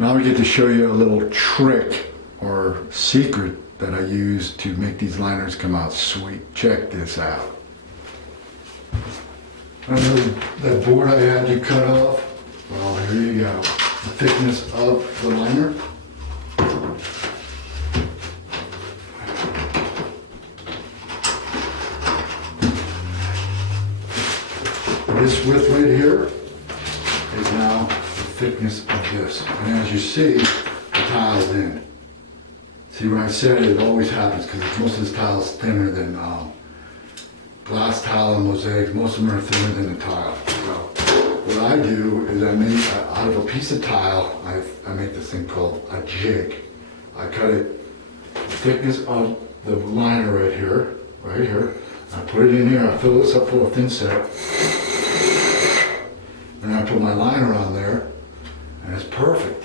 Now we get to show you a little trick or secret that I use to make these liners come out sweet. Check this out. Remember that board I had you cut off? Well, here you go. The thickness of the liner. This width right here is now the thickness of this. And as you see, the tile's in. See where I said it always happens because most of this tile is thinner than glass tile and mosaics. Most of them are thinner than the tile. So what I do is I make, out of a piece of tile, I make this thing called a jig. I cut it the thickness of the liner right here. I put it in here, I fill this up full of thin set. And I put my liner on there, and it's perfect.